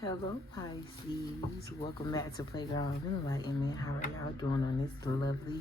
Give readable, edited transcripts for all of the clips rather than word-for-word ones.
Hello Pisces, welcome back to Playground of Enlightenment. How are y'all doing on this lovely,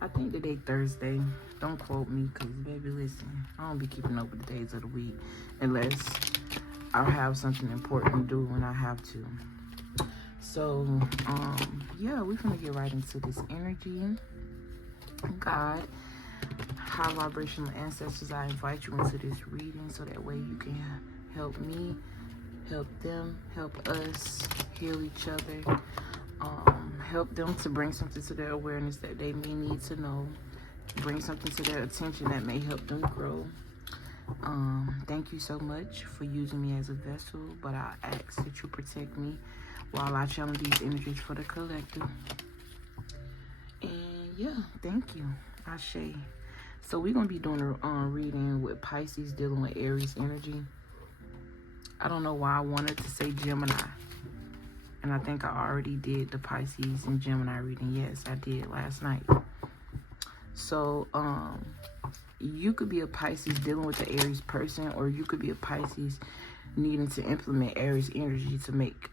I think today Thursday, don't quote me because baby listen, I don't be keeping up with the days of the week unless I have something important to do when I have to. So yeah, we're gonna get right into this energy. God, high vibrational ancestors, I invite you into this reading so that way you can help me, help them, help us heal each other, help them to bring something to their awareness that they may need to know, bring something to their attention that may help them grow. Thank you so much for using me as a vessel, but I ask that you protect me while I channel these energies for the collective. And yeah, thank you. Ashe. So we're going to be doing a reading with Pisces dealing with Aries energy. I don't know why I wanted to say Gemini. And I think I already did the Pisces and Gemini reading. Yes, I did last night. So, you could be a Pisces dealing with the Aries person, or you could be a Pisces needing to implement Aries energy to make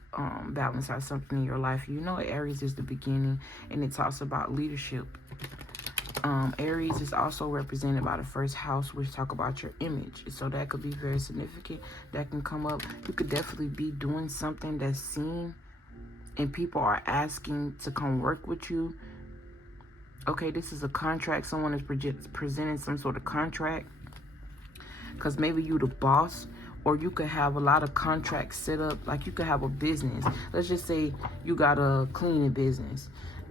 balance out something in your life. You know, Aries is the beginning, and it talks about leadership. Aries is also represented by the first house, which talk about your image. So that could be very significant. That can come up. You could definitely be doing something that's seen and people are asking to come work with you. Okay, this is a contract. Someone is presenting some sort of contract because maybe you the boss, or you could have a lot of contracts set up. Like you could have a business. Let's just say you got a cleaning business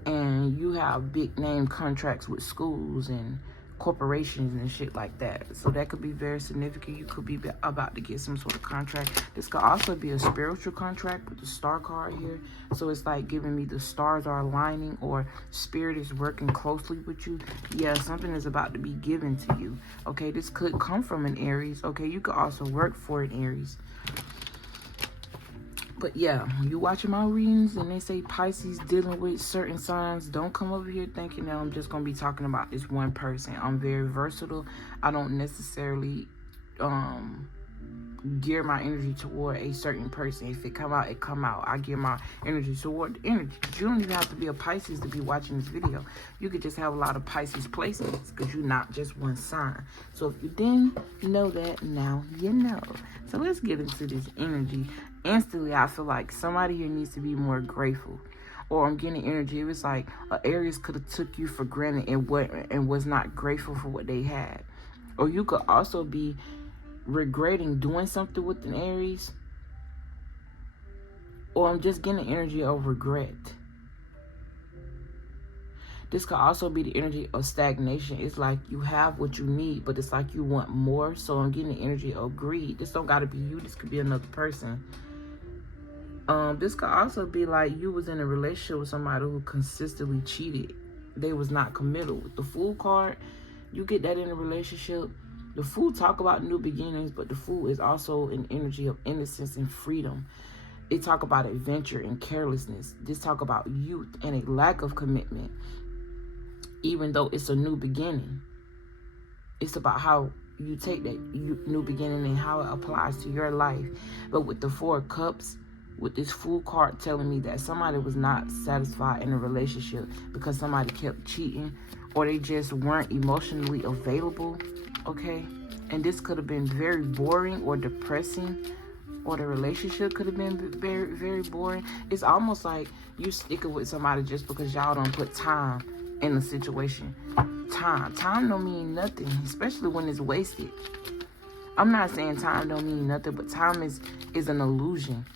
and you have big name contracts with schools and corporations and shit like that. So that could be very significant. You could be about to get some sort of contract. This could also be a spiritual contract with the star card here. So it's like giving me the stars are aligning, or spirit is working closely with you. Yeah, something is about to be given to you. Okay, this could come from an Aries. Okay, you could also work for an Aries. But yeah, when you watching my readings and they say Pisces dealing with certain signs, don't come over here thinking that I'm just going to be talking about this one person. I'm very versatile. I don't necessarily gear my energy toward a certain person. If it come out, it come out. I gear my energy toward the energy. You don't even have to be a Pisces to be watching this video. You could just have a lot of Pisces placements because you're not just one sign. So if you didn't know that, now you know. So let's get into this energy. Instantly, I feel like somebody here needs to be more grateful. Or I'm getting energy. It was like Aries could have took you for granted and was not grateful for what they had. Or you could also be regretting doing something with an Aries. Or I'm just getting the energy of regret. This could also be the energy of stagnation. It's like you have what you need, but it's like you want more. So I'm getting the energy of greed. This don't got to be you. This could be another person. This could also be like you was in a relationship with somebody who consistently cheated. They was not committed. With the Fool card, you get that in a relationship. The Fool talk about new beginnings, but the Fool is also an energy of innocence and freedom. It talk about adventure and carelessness. This talk about youth and a lack of commitment. Even though it's a new beginning, it's about how you take that new beginning and how it applies to your life. But with the Four of Cups, with this Fool card telling me that somebody was not satisfied in a relationship because somebody kept cheating, or they just weren't emotionally available. Okay, and this could have been very boring or depressing, or the relationship could have been very, very boring. It's almost like you sticking with somebody just because y'all don't put time in the situation. Time don't mean nothing, especially when it's wasted. I'm not saying time don't mean nothing, but time is an illusion.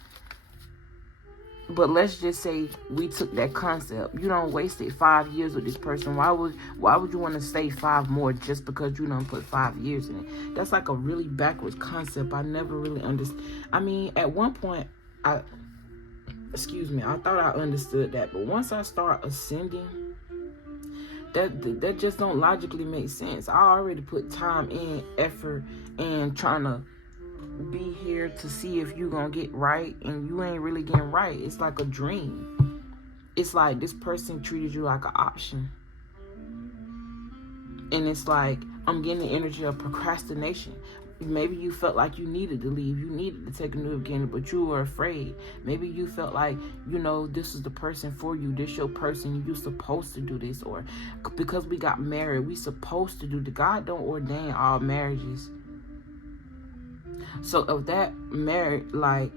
But let's just say we took that concept. You don't wasted 5 years with this person. Why would you want to stay 5 more just because you don't put 5 years in it? That's like a really backwards concept. I never really understood. I mean, at one point, I thought I understood that. But once I start ascending, that just don't logically make sense. I already put time in, effort, and trying to be here to see if you gonna get right, and you ain't really getting right. It's like a dream. It's like this person treated you like an option, and it's like I'm getting the energy of procrastination. Maybe you felt like you needed to leave. You needed to take a new beginning, but you were afraid. Maybe you felt like, you know, this is the person for you. This your person. You're supposed to do this. Or because we got married, we supposed to do the God don't ordain all marriages. So of that marriage, like,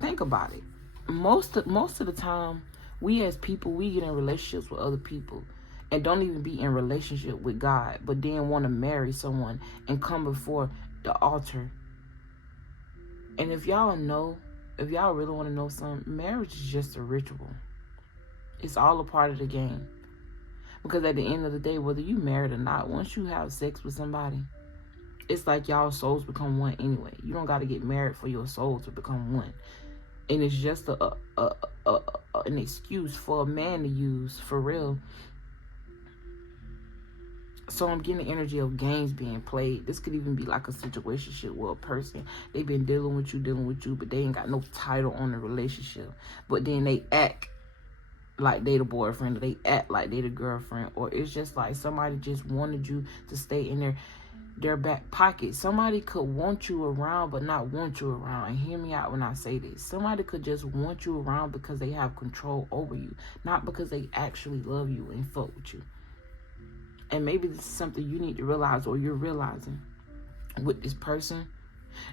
think about it. Most of the time, we as people, we get in relationships with other people and don't even be in relationship with God, but then want to marry someone and come before the altar. And if y'all really want to know something, marriage is just a ritual. It's all a part of the game. Because at the end of the day, whether you married or not, once you have sex with somebody, it's like y'all souls become one anyway. You don't got to get married for your soul to become one. And it's just an excuse for a man to use, for real. So I'm getting the energy of games being played. This could even be like a situationship with a person. They've been dealing with you, but they ain't got no title on the relationship. But then they act like they the boyfriend, or they act like they the girlfriend, or it's just like somebody just wanted you to stay in their back pocket. Somebody could want you around but not want you around. And hear me out when I say this. Somebody could just want you around because they have control over you, not because they actually love you and fuck with you. And maybe this is something you need to realize, or you're realizing with this person.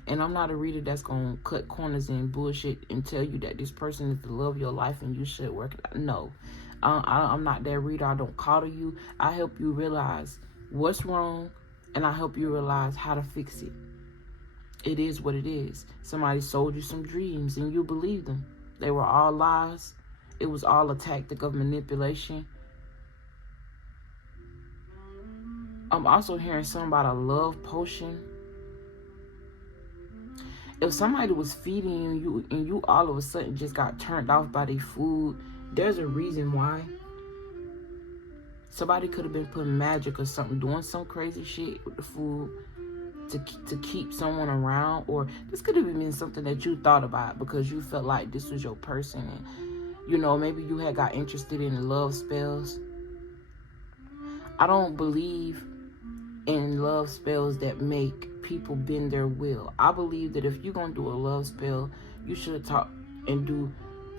And I'm not a reader that's going to cut corners and bullshit and tell you that this person is the love of your life and you should work it out. No, I'm not that reader. I don't coddle you. I help you realize what's wrong, and I help you realize how to fix it. It is what it is. Somebody sold you some dreams and you believed them. They were all lies. It was all a tactic of manipulation. I'm also hearing something about a love potion. If somebody was feeding you and you all of a sudden just got turned off by their food, there's a reason why. Somebody could have been putting magic or something, doing some crazy shit with the food to keep someone around. Or this could have been something that you thought about because you felt like this was your person. And, you know, maybe you had got interested in love spells. I don't believe in love spells that make people bend their will. I believe that if you're going to do a love spell, you should talk and do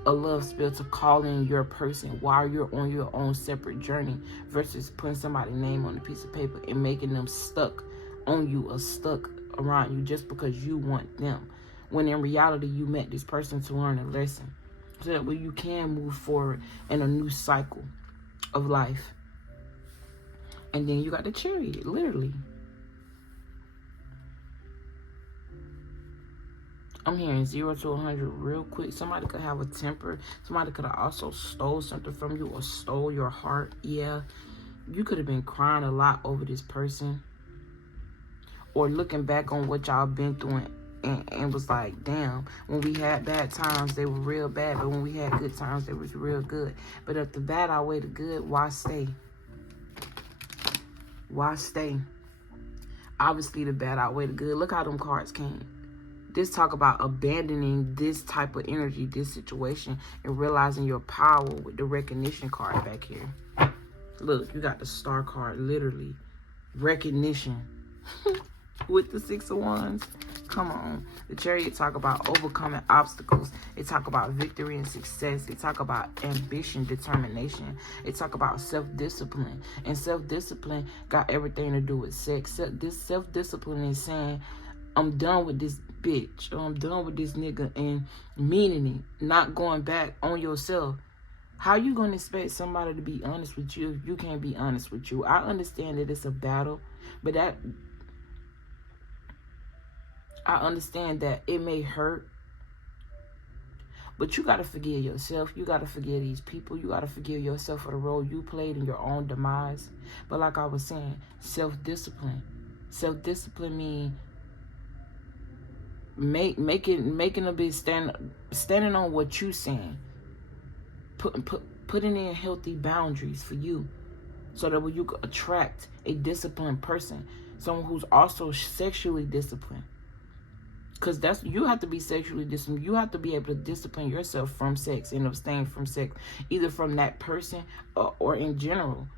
a love spell to call in your person while you're on your own separate journey, versus putting somebody's name on a piece of paper and making them stuck on you or stuck around you just because you want them, when in reality you met this person to learn a lesson, so that way you can move forward in a new cycle of life. And then you got the Chariot, literally. I'm hearing 0 to 100 real quick. Somebody could have a temper. Somebody could have also stole something from you or stole your heart. Yeah. You could have been crying a lot over this person. Or looking back on what y'all been through and was like, damn, when we had bad times, they were real bad. But when we had good times, they was real good. But if the bad outweigh the good, why stay? Why stay? Obviously, the bad outweigh the good. Look how them cards came. This talk about abandoning this type of energy, this situation, and realizing your power with the recognition card back here. Look, you got the star card, literally. Recognition. With the 6 of Wands. Come on. The Chariot talk about overcoming obstacles. They talk about victory and success. They talk about ambition, determination. They talk about self-discipline. And self-discipline got everything to do with sex. This self-discipline is saying, I'm done with this bitch, or I'm done with this nigga, and meaning it, not going back on yourself. How you gonna expect somebody to be honest with you if you can't be honest with you? I understand that it's a battle, but I understand that it may hurt, but you gotta forgive yourself. You gotta forgive these people. You gotta forgive yourself for the role you played in your own demise. But like I was saying, self-discipline. Self-discipline means making a bit standing on what you saying, putting in healthy boundaries for you, so that when you can attract a disciplined person, someone who's also sexually disciplined. Because you have to be sexually disciplined. You have to be able to discipline yourself from sex and abstain from sex, either from that person or in general,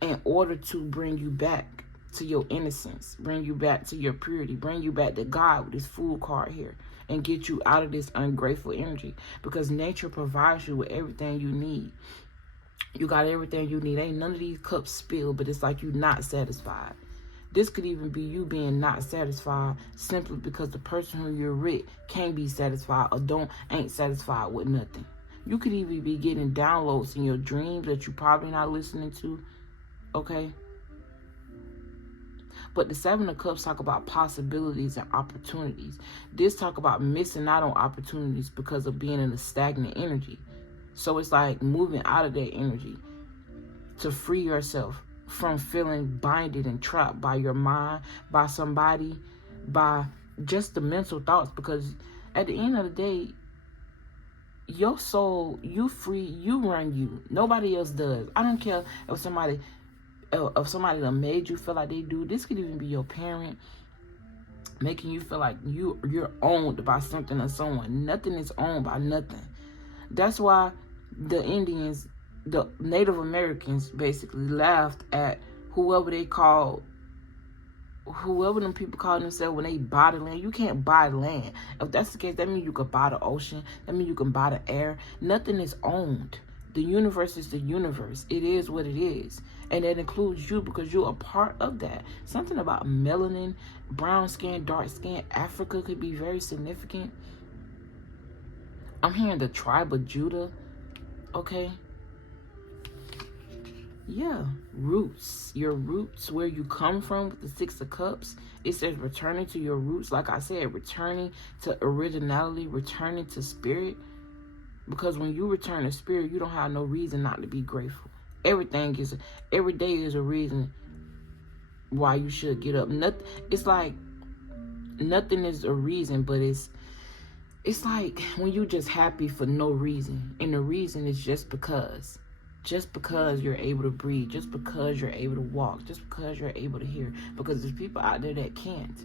in order to bring you back to your innocence, bring you back to your purity, bring you back to God with this Fool card here, and get you out of this ungrateful energy, because nature provides you with everything you need. You got everything you need. Ain't none of these cups spilled, but it's like you're not satisfied. This could even be you being not satisfied simply because the person who you're with can't be satisfied or ain't satisfied with nothing. You could even be getting downloads in your dreams that you're probably not listening to, okay? But the Seven of Cups talk about possibilities and opportunities. This talk about missing out on opportunities because of being in a stagnant energy. So it's like moving out of that energy to free yourself from feeling binded and trapped by your mind, by somebody, by just the mental thoughts. Because at the end of the day, your soul, you free, you run you. Nobody else does. I don't care if somebody that made you feel like they do. This could even be your parent making you feel like you're owned by something or someone. Nothing is owned by nothing. That's why the Indians, the Native Americans, basically laughed at whoever them people call themselves when they buy the land. You can't buy land. If that's the case, that means you could buy the ocean. That means you can buy the air. Nothing is owned. The universe is the universe. It is what it is. And that includes you, because you're a part of that. Something about melanin, brown skin, dark skin, Africa could be very significant. I'm hearing the tribe of Judah. Okay. Yeah. Roots. Your roots, where you come from with the Six of Cups. It says returning to your roots. Like I said, returning to originality, returning to spirit. Because when you return to spirit, you don't have no reason not to be grateful. Every day is a reason why you should get up. Nothing. It's like nothing is a reason, but it's like when you just happy for no reason, and the reason is just because you're able to breathe, just because you're able to walk, just because you're able to hear. Because there's people out there that can't.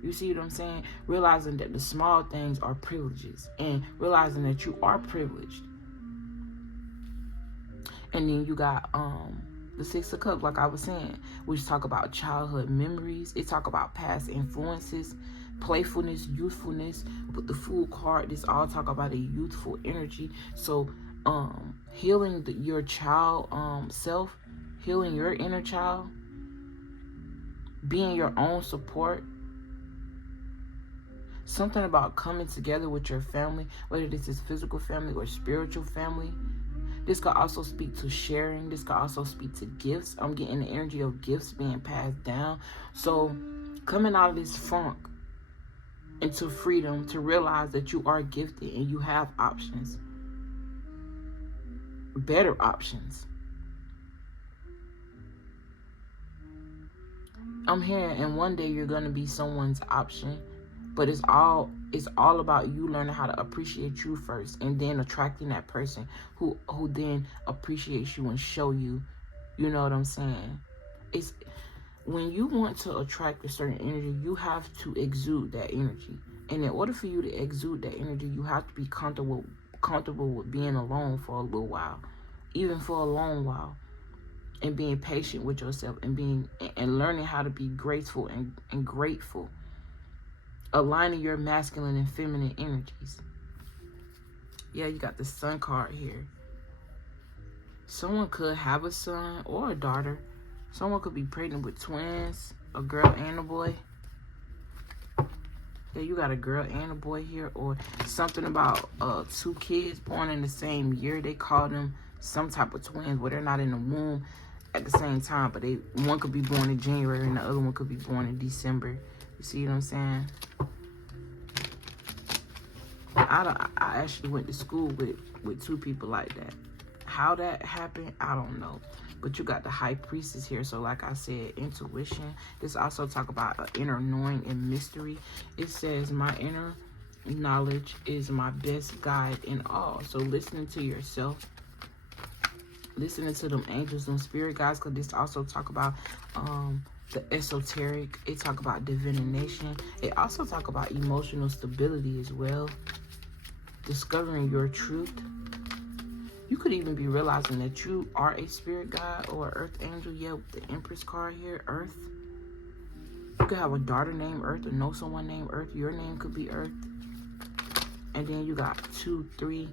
You see what I'm saying? Realizing that the small things are privileges, and realizing that you are privileged. And then you got the Six of Cups, like I was saying, which talk about childhood memories. It talk about past influences, playfulness, youthfulness. With the Fool card, this all talk about a youthful energy. So healing your child self, healing your inner child, being your own support. Something about coming together with your family, whether this is physical family or spiritual family. This could also speak to sharing. This could also speak to gifts. I'm getting the energy of gifts being passed down. So coming out of this funk into freedom, to realize that you are gifted and you have options. Better options. I'm hearing, and one day you're going to be someone's option. But it's all about you learning how to appreciate you first, and then attracting that person who then appreciates you and show you. You know what I'm saying? It's when you want to attract a certain energy, you have to exude that energy. And in order for you to exude that energy, you have to be comfortable with being alone for a little while, even for a long while, and being patient with yourself, and learning how to be graceful and grateful. Aligning your masculine and feminine energies. Yeah, you got the Sun card here. Someone could have a son or a daughter. Someone could be pregnant with twins, a girl and a boy. Yeah, you got a girl and a boy here. Or something about two kids born in the same year. They call them some type of twins, where they're not in the womb at the same time, but one could be born in January and the other one could be born in December. You see what I'm saying? I actually went to school with two people like that. How that happened, I don't know. But you got the High Priestess here. So like I said, intuition. This also talk about inner knowing and mystery. It says, my inner knowledge is my best guide in all. So listening to yourself, listening to them angels and spirit guides, because this also talk about the esoteric. It talk about divination. It also talk about emotional stability as well. Discovering your truth. You could even be realizing that you are a spirit guide or earth angel. Yeah, with the Empress card here, Earth. You could have a daughter named Earth or know someone named Earth. Your name could be Earth. And then you got 2, 3,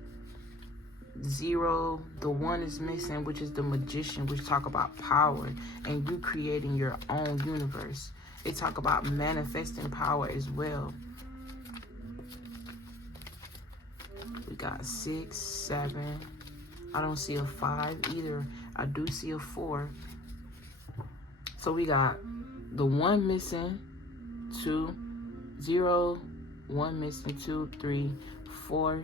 0. The 1 is missing, which is the Magician, which talk about power and you creating your own universe. They talk about manifesting power as well. We got 6, 7. I don't see a 5 either. I do see a 4. So we got the 1 missing, 2, 0, 1 missing, 2, 3, 4.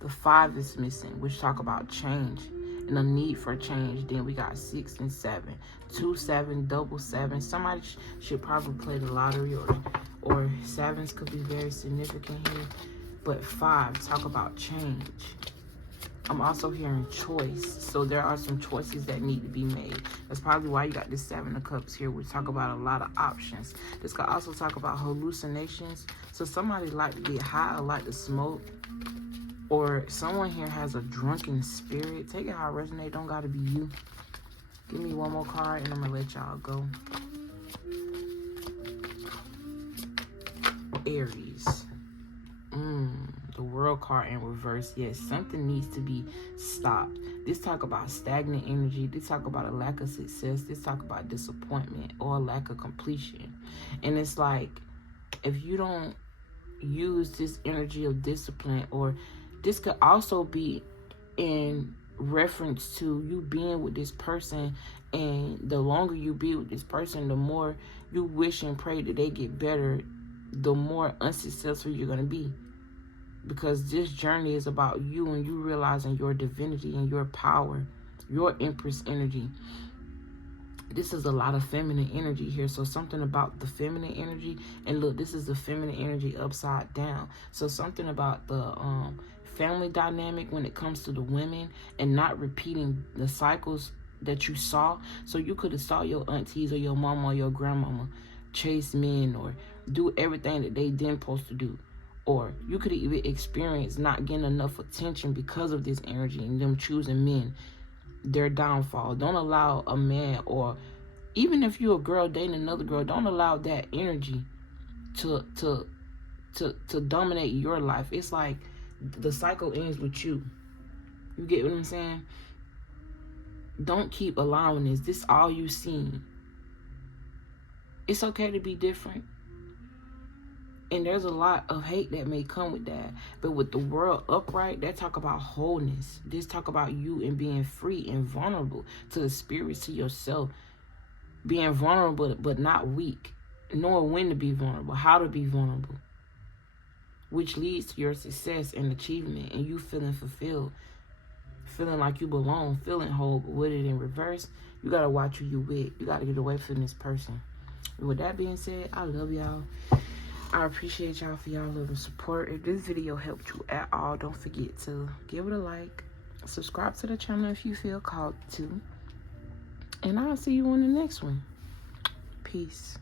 The 5 is missing, which talk about change and a need for change. Then we got 6 and 7. 2, 7, double 7. Somebody should probably play the lottery, or 7s could be very significant here. But 5 talk about change. I'm also hearing choice. So there are some choices that need to be made. That's probably why you got this 7 of Cups here. We talk about a lot of options. This could also talk about hallucinations. So somebody like to get high or like to smoke. Or someone here has a drunken spirit. Take it how it resonates. Don't got to be you. Give me one more card and I'm going to let y'all go. Aries. The World card in reverse. Yes, something needs to be stopped. This talk about stagnant energy. This talk about a lack of success. This talk about disappointment or a lack of completion. And it's like, if you don't use this energy of discipline, or this could also be in reference to you being with this person, and the longer you be with this person, the more you wish and pray that they get better, the more unsuccessful you're going to be. Because this journey is about you and you realizing your divinity and your power, your Empress energy. This is a lot of feminine energy here. So something about the feminine energy. And look, this is the feminine energy upside down. So something about the family dynamic when it comes to the women, and not repeating the cycles that you saw. So you could have saw your aunties or your mama or your grandmama chase men or do everything that they didn't supposed to do. Or you could have even experienced not getting enough attention because of this energy and them choosing men, their downfall. Don't allow a man, or even if you're a girl dating another girl, don't allow that energy to dominate your life. It's like the cycle ends with you. You get what I'm saying? Don't keep allowing this. This all you seen. It's okay to be different. And there's a lot of hate that may come with that. But with the world upright, that talk about wholeness. This talk about you and being free and vulnerable to the spirits, to yourself. Being vulnerable but not weak. Knowing when to be vulnerable, how to be vulnerable. Which leads to your success and achievement, and you feeling fulfilled. Feeling like you belong, feeling whole. But with it in reverse, you got to watch who you with. You got to get away from this person. And with that being said, I love y'all. I appreciate y'all for y'all love and support. If this video helped you at all, don't forget to give it a like. Subscribe to the channel if you feel called to. And I'll see you on the next one. Peace.